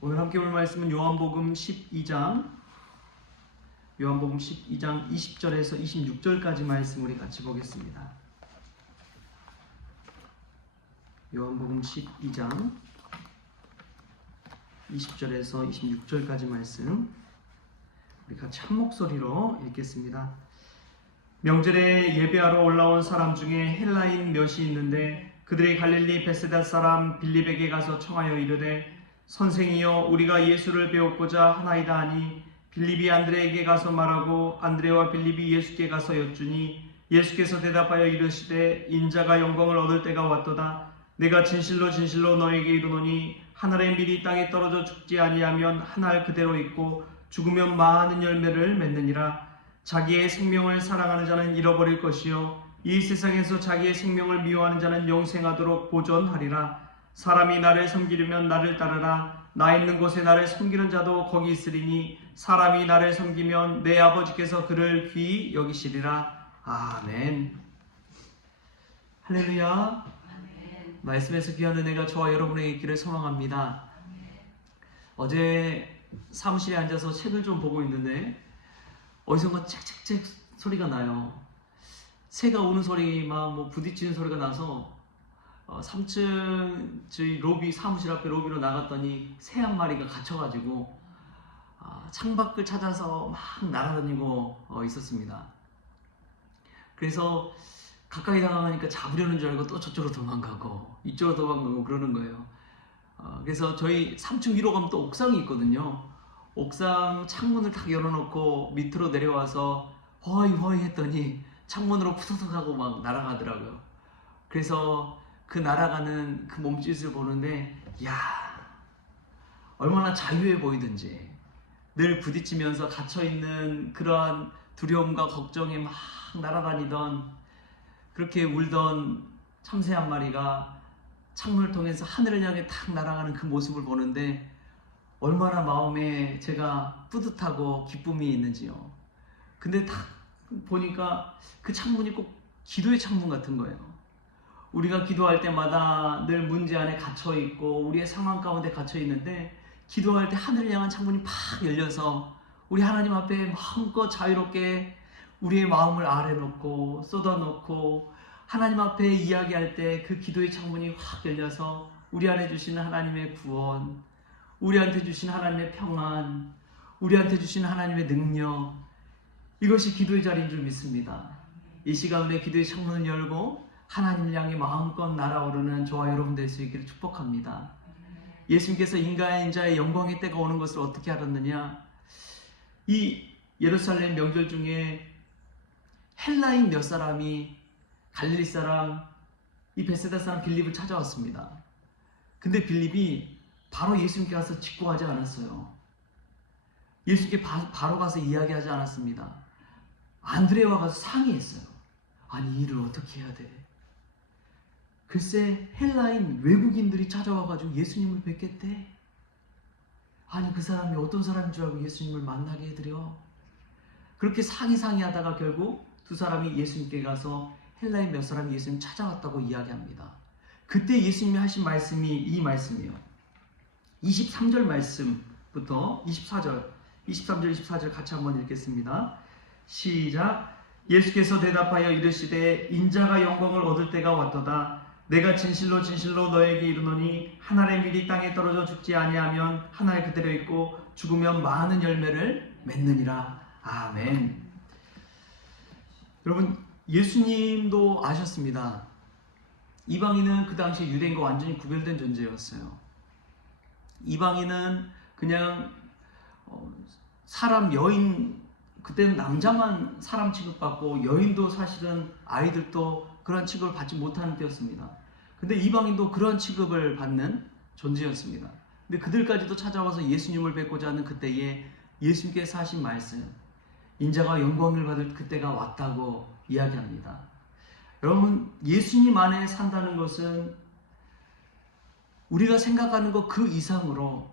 오늘 함께 볼 말씀은 요한복음 12장 20절에서 26절까지 말씀 우리 같이 보겠습니다. 요한복음 12장 20절에서 26절까지 말씀 우리 같이 한 목소리로 읽겠습니다. 명절에 예배하러 올라온 사람 중에 헬라인 몇이 있는데 그들이 갈릴리 베세다 사람 빌립에게 가서 청하여 이르되 선생이여 우리가 예수를 배웠고자 하나이다 하니 빌립이 안드레에게 가서 말하고 안드레와 빌립이 예수께 가서 여쭈니 예수께서 대답하여 이르시되 인자가 영광을 얻을 때가 왔도다. 내가 진실로 진실로 너에게 이르노니 한 알의 밀이 땅에 떨어져 죽지 아니하면 한 알 그대로 있고 죽으면 많은 열매를 맺느니라. 자기의 생명을 사랑하는 자는 잃어버릴 것이요 이 세상에서 자기의 생명을 미워하는 자는 영생하도록 보존하리라. 사람이 나를 섬기려면 나를 따르라. 나 있는 곳에 나를 섬기는 자도 거기 있으리니 사람이 나를 섬기면 내 아버지께서 그를 귀히 여기시리라. 아멘. 할렐루야. 아멘. 말씀에서 귀한 은혜가 저와 여러분에게 있기를 소망합니다. 어제 사무실에 앉아서 책을 좀 보고 있는데 어디선가 책책책 소리가 나요. 새가 우는 소리 막 부딪히는 소리가 나서 3층 저희 로비 사무실 앞에 로비로 나갔더니 새 한 마리가 갇혀가지고 창밖을 찾아서 막 날아다니고 있었습니다. 그래서 가까이 다가가니까 잡으려는 줄 알고 또 저쪽으로 도망가고 이쪽으로 도망가고 그러는 거예요. 그래서 저희 3층 위로 가면 또 옥상이 있거든요. 옥상 창문을 딱 열어놓고 밑으로 내려와서 허이 했더니 창문으로 푸드득 하고 막 날아가더라고요. 그래서 그 날아가는 그 몸짓을 보는데 야 얼마나 자유해 보이든지 늘 부딪히면서 갇혀있는 그러한 두려움과 걱정에 막 날아다니던 그렇게 울던 참새 한 마리가 창문을 통해서 하늘을 향해 탁 날아가는 그 모습을 보는데 얼마나 마음에 제가 뿌듯하고 기쁨이 있는지요. 근데 딱 보니까 그 창문이 꼭 기도의 창문 같은 거예요. 우리가 기도할 때마다 늘 문제 안에 갇혀있고 우리의 상황 가운데 갇혀있는데 기도할 때 하늘을 향한 창문이 팍 열려서 우리 하나님 앞에 마음껏 자유롭게 우리의 마음을 아래놓고 쏟아놓고 하나님 앞에 이야기할 때 그 기도의 창문이 확 열려서 우리 안에 주시는 하나님의 구원, 우리한테 주신 하나님의 평안, 우리한테 주신 하나님의 능력, 이것이 기도의 자리인 줄 믿습니다. 이 시간에 기도의 창문을 열고 하나님을 향해 마음껏 날아오르는 저와 여러분 될 수 있기를 축복합니다. 예수님께서 인간의 자의 영광의 때가 오는 것을 어떻게 알았느냐? 이 예루살렘 명절 중에 헬라인 몇 사람이 갈릴리 사람, 이 베세다 사람 빌립을 찾아왔습니다. 근데 빌립이 바로 예수님께 가서 직고하지 않았어요. 예수님께 바로 가서 이야기하지 않았습니다. 안드레와 가서 상의했어요. 아니 이 일을 어떻게 해야 돼? 글쎄 헬라인 외국인들이 찾아와가지고 예수님을 뵙겠대. 아니 그 사람이 어떤 사람인 줄 알고 예수님을 만나게 해드려. 그렇게 상의하다가 결국 두 사람이 예수님께 가서 헬라인 몇 사람이 예수님 찾아왔다고 이야기합니다. 그때 예수님이 하신 말씀이 이 말씀이에요. 23절 말씀부터 23절 24절 같이 한번 읽겠습니다. 시작. 예수께서 대답하여 이르시되 인자가 영광을 얻을 때가 왔도다. 내가 진실로 진실로 너에게 이르노니 한 알의 밀이 땅에 떨어져 죽지 아니하면 한 알 그대로 있고 죽으면 많은 열매를 맺느니라. 아멘. 여러분 예수님도 아셨습니다. 이방인은 그 당시 유대인과 완전히 구별된 존재였어요. 이방인은 그냥 사람 여인, 그때는 남자만 사람 취급받고 여인도 사실은 아이들도 그런 취급을 받지 못하는 때였습니다. 근데 이방인도 그런 취급을 받는 존재였습니다. 근데 그들까지도 찾아와서 예수님을 뵙고자 하는 그때에 예수님께서 하신 말씀, 인자가 영광을 받을 그때가 왔다고 이야기합니다. 여러분 예수님 안에 산다는 것은 우리가 생각하는 것 그 이상으로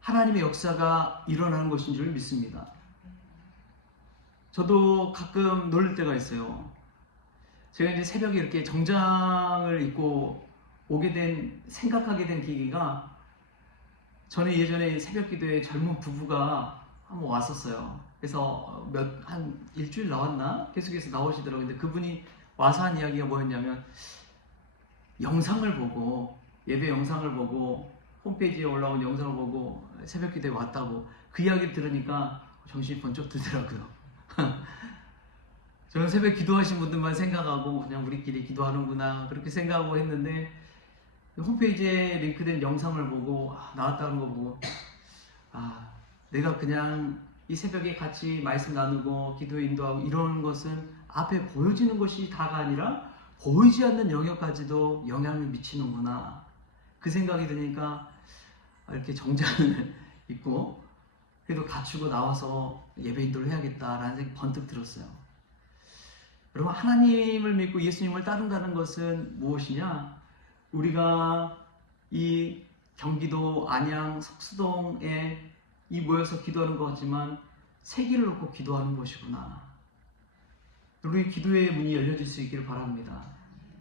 하나님의 역사가 일어나는 것인 줄 믿습니다. 저도 가끔 놀랄 때가 있어요. 제가 이제 새벽에 이렇게 정장을 입고 생각하게 된 계기가 저는 예전에 새벽 기도에 젊은 부부가 한번 왔었어요. 그래서 한 일주일 나왔나? 계속해서 나오시더라고요. 근데 그분이 와서 한 이야기가 뭐였냐면, 영상을 보고, 예배 영상을 보고, 홈페이지에 올라온 영상을 보고 새벽 기도에 왔다고, 그 이야기를 들으니까 정신이 번쩍 들더라고요. 저는 새벽 기도하신 분들만 생각하고 그냥 우리끼리 기도하는구나 그렇게 생각하고 했는데, 홈페이지에 링크된 영상을 보고 나왔다는 거 보고, 내가 그냥 이 새벽에 같이 말씀 나누고 기도 인도하고 이런 것은 앞에 보여지는 것이 다가 아니라 보이지 않는 영역까지도 영향을 미치는구나, 그 생각이 드니까 이렇게 정장을 입고 그래도 갖추고 나와서 예배 인도를 해야겠다라는 생각이 번뜩 들었어요. 여러분, 하나님을 믿고 예수님을 따른다는 것은 무엇이냐? 우리가 이 경기도 안양 석수동에 이 모여서 기도하는 것 같지만 세기를 놓고 기도하는 것이구나. 우리 기도의 문이 열려질 수 있기를 바랍니다.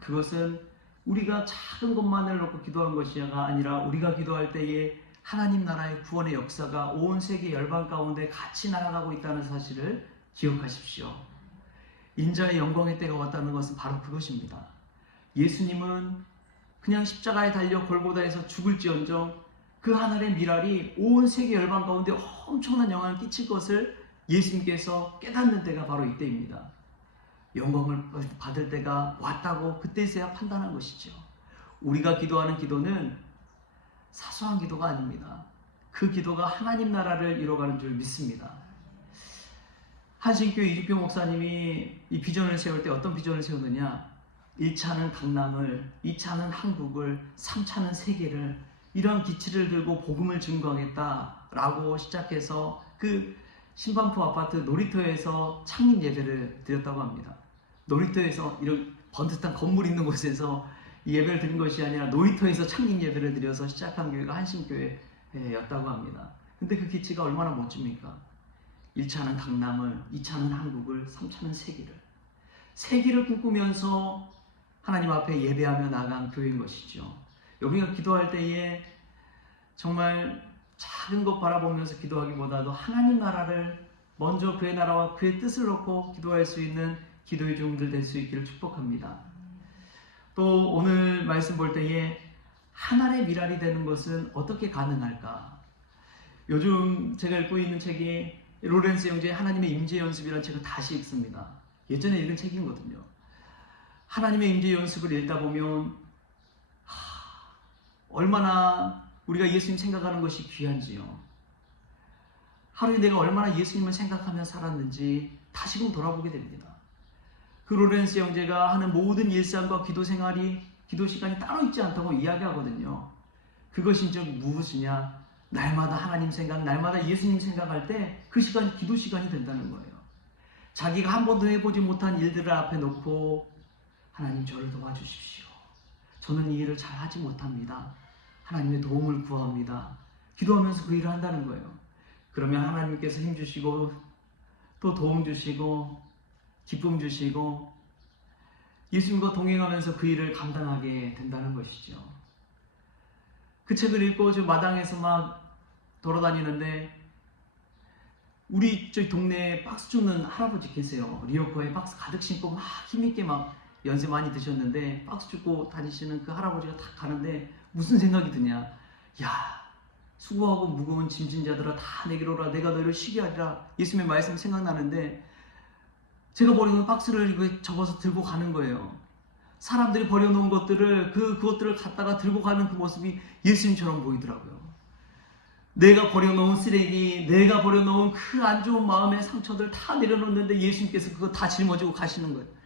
그것은 우리가 작은 것만을 놓고 기도하는 것이 아니라 우리가 기도할 때에 하나님 나라의 구원의 역사가 온 세계 열방 가운데 같이 나아가고 있다는 사실을 기억하십시오. 인자의 영광의 때가 왔다는 것은 바로 그것입니다. 예수님은 그냥 십자가에 달려 골고다에서 죽을지언정 그 하늘의 미랄이 온 세계 열방 가운데 엄청난 영향을 끼칠 것을 예수님께서 깨닫는 때가 바로 이때입니다. 영광을 받을 때가 왔다고 그때서야 판단한 것이죠. 우리가 기도하는 기도는 사소한 기도가 아닙니다. 그 기도가 하나님 나라를 이뤄가는 줄 믿습니다. 한신교회 이주표 목사님이 이 비전을 세울 때 어떤 비전을 세우느냐? 1차는 강남을, 2차는 한국을, 3차는 세계를, 이런 기치를 들고 복음을 증거하겠다라고 시작해서 그 신반포 아파트 놀이터에서 창립 예배를 드렸다고 합니다. 놀이터에서 이런 번듯한 건물 있는 곳에서 예배를 드린 것이 아니라 놀이터에서 창립 예배를 드려서 시작한 교회가 한신교회였다고 합니다. 근데 그 기치가 얼마나 멋집니까? 1차는 강남을, 2차는 한국을, 3차는 세계를. 세계를 꿈꾸면서 하나님 앞에 예배하며 나간 교회인 것이죠. 여기가 기도할 때에 정말 작은 것 바라보면서 기도하기보다도 하나님 나라를 먼저 그의 나라와 그의 뜻을 놓고 기도할 수 있는 기도의 종들 될 수 있기를 축복합니다. 또 오늘 말씀 볼 때에 하나님의 미랄이 되는 것은 어떻게 가능할까? 요즘 제가 읽고 있는 책이 로렌스 형제의 하나님의 임재 연습이라는 책을 다시 읽습니다. 예전에 읽은 책이거든요. 하나님의 임재 연습을 읽다 보면 얼마나 우리가 예수님 생각하는 것이 귀한지요. 하루에 내가 얼마나 예수님을 생각하며 살았는지 다시금 돌아보게 됩니다. 그 로렌스 형제가 하는 모든 일상과 기도 생활이, 기도 시간이 따로 있지 않다고 이야기하거든요. 그것이 즉 무엇이냐? 날마다 하나님 생각, 날마다 예수님 생각할 때 그 시간이 기도 시간이 된다는 거예요. 자기가 한 번도 해보지 못한 일들을 앞에 놓고 하나님 저를 도와주십시오. 저는 이 일을 잘 하지 못합니다. 하나님의 도움을 구합니다. 기도하면서 그 일을 한다는 거예요. 그러면 하나님께서 힘 주시고 또 도움 주시고 기쁨 주시고 예수님과 동행하면서 그 일을 감당하게 된다는 것이죠. 그 책을 읽고 저 마당에서 막 돌아다니는데 우리 저희 동네에 박스 줍는 할아버지 계세요. 리어커에 박스 가득 신고 막 힘있게 막 연세 많이 드셨는데 박스 줍고 다니시는 그 할아버지가 딱 가는데 무슨 생각이 드냐? 야, 수고하고 무거운 짐진 자들아 다 내게로 오라. 내가 너희를 쉬게 하리라. 예수님의 말씀이 생각나는데 제가 버려놓은 박스를 이거 접어서 들고 가는 거예요. 사람들이 버려놓은 것들을 그것들을 갖다가 들고 가는 그 모습이 예수님처럼 보이더라고요. 내가 버려놓은 쓰레기, 내가 버려놓은 그 안 좋은 마음의 상처들 다 내려놓는데 예수님께서 그거 다 짊어지고 가시는 거예요.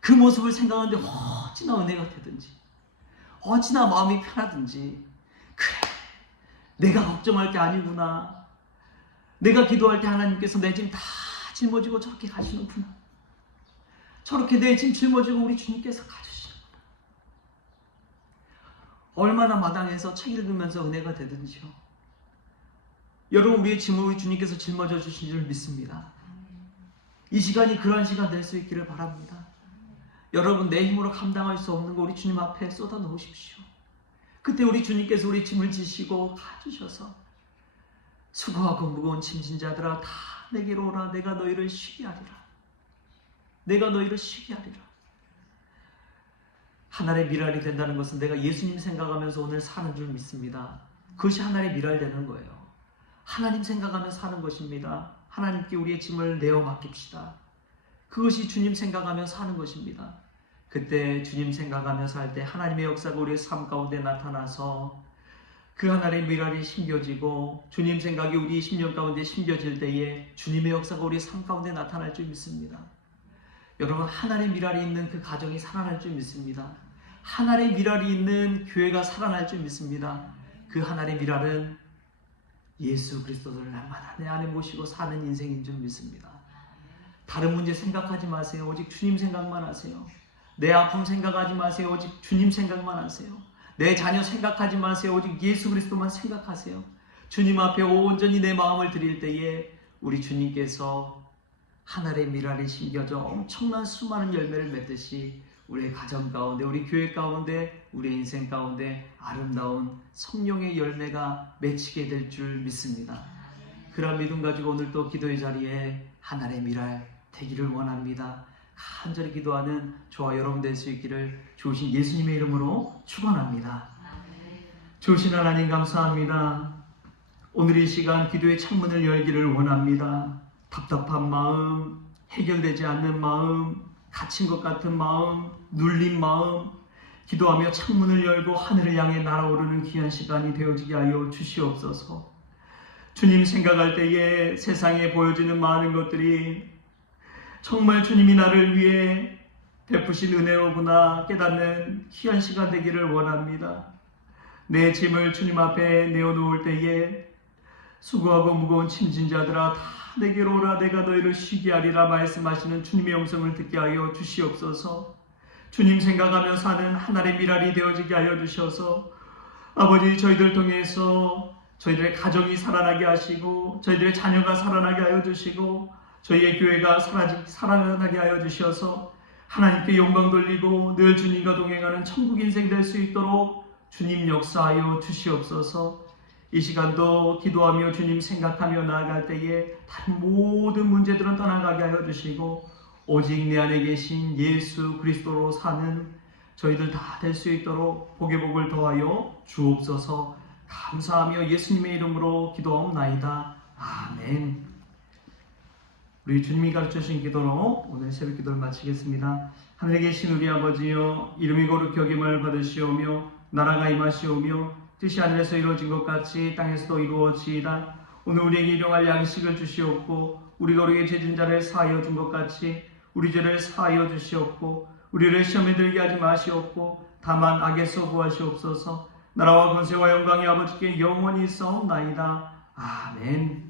그 모습을 생각하는데 어찌나 은혜가 되든지, 어찌나 마음이 편하든지, 그래, 내가 걱정할 게 아니구나. 내가 기도할 때 하나님께서 내 짐 다 짊어지고 저렇게 가시는구나. 저렇게 내 짐 짊어지고 우리 주님께서 가주시는구나. 얼마나 마당에서 책 읽으면서 은혜가 되든지요. 여러분, 우리의 짐을 우리 주님께서 짊어져 주신 줄 믿습니다. 이 시간이 그러한 시간 될 수 있기를 바랍니다. 여러분, 내 힘으로 감당할 수 없는 거 우리 주님 앞에 쏟아 놓으십시오. 그때 우리 주님께서 우리 짐을 지시고 가주셔서 수고하고 무거운 짐진 자들아 다 내게로 오라. 내가 너희를 쉬게 하리라. 내가 너희를 쉬게 하리라. 하나님의 미랄이 된다는 것은 내가 예수님 생각하면서 오늘 사는 줄 믿습니다. 그것이 하나님의 미랄 되는 거예요. 하나님 생각하면서 사는 것입니다. 하나님께 우리의 짐을 내어 맡깁시다. 그것이 주님 생각하면서 사는 것입니다. 그때 주님 생각하면서 할 때 하나님의 역사가 우리의 삶 가운데 나타나서 그 하나님의 미랄이 심겨지고 주님 생각이 우리 심령 가운데 심겨질 때에 주님의 역사가 우리의 삶 가운데 나타날 줄 믿습니다. 여러분, 하나님의 미랄이 있는 그 가정이 살아날 줄 믿습니다. 하나님의 미랄이 있는 교회가 살아날 줄 믿습니다. 그 하나님의 미랄은 예수 그리스도를 날마다 내 안에 모시고 사는 인생인 줄 믿습니다. 다른 문제 생각하지 마세요. 오직 주님 생각만 하세요. 내 아픔 생각하지 마세요. 오직 주님 생각만 하세요. 내 자녀 생각하지 마세요. 오직 예수 그리스도만 생각하세요. 주님 앞에 온전히 내 마음을 드릴 때에 우리 주님께서 하늘의 미랄이 심겨져 엄청난 수많은 열매를 맺듯이 우리의 가정 가운데, 우리 교회 가운데, 우리의 인생 가운데 아름다운 성령의 열매가 맺히게 될 줄 믿습니다. 그런 믿음 가지고 오늘 또 기도의 자리에 하늘의 미랄 되기를 원합니다. 간절히 기도하는 저와 여러분 될 수 있기를 주신 예수님의 이름으로 축원합니다. 주신 하나님 감사합니다. 오늘 이 시간 기도의 창문을 열기를 원합니다. 답답한 마음, 해결되지 않는 마음, 갇힌 것 같은 마음, 눌린 마음, 기도하며 창문을 열고 하늘을 향해 날아오르는 귀한 시간이 되어지게 하여 주시옵소서. 주님 생각할 때에 세상에 보여지는 많은 것들이 정말 주님이 나를 위해 베푸신 은혜로구나 깨닫는 귀한 시간 되기를 원합니다. 내 짐을 주님 앞에 내어놓을 때에 수고하고 무거운 짐진 자들아 다 내게로 오라. 내가 너희를 쉬게 하리라 말씀하시는 주님의 음성을 듣게 하여 주시옵소서. 주님 생각하며 사는 하늘의 미랄이 되어지게 하여 주셔서 아버지, 저희들 통해서 저희들의 가정이 살아나게 하시고 저희들의 자녀가 살아나게 하여 주시고 저희의 교회가 살아나게 하여 주셔서 하나님께 영광 돌리고 늘 주님과 동행하는 천국 인생 될 수 있도록 주님 역사하여 주시옵소서. 이 시간도 기도하며 주님 생각하며 나아갈 때에 다른 모든 문제들은 떠나가게 하여 주시고 오직 내 안에 계신 예수 그리스도로 사는 저희들 다 될 수 있도록 복의 복을 더하여 주옵소서. 감사하며 예수님의 이름으로 기도하옵나이다. 아멘. 우리 주님이 가르쳐주신 기도로 오늘 새벽 기도를 마치겠습니다. 하늘에 계신 우리 아버지여, 이름이 거룩히 여김을 받으시오며 나라가 임하시오며 뜻이 하늘에서 이루어진 것 같이 땅에서도 이루어지이다. 오늘 우리에게 일용할 양식을 주시옵고 우리가 우리에게 죄진 자를 사하여 준 것 같이 우리 죄를 사하여 주시옵고 우리를 시험에 들게 하지 마시옵고 다만 악에서 구하시옵소서. 나라와 권세와 영광이 아버지께 영원히 있사옵나이다. 아멘.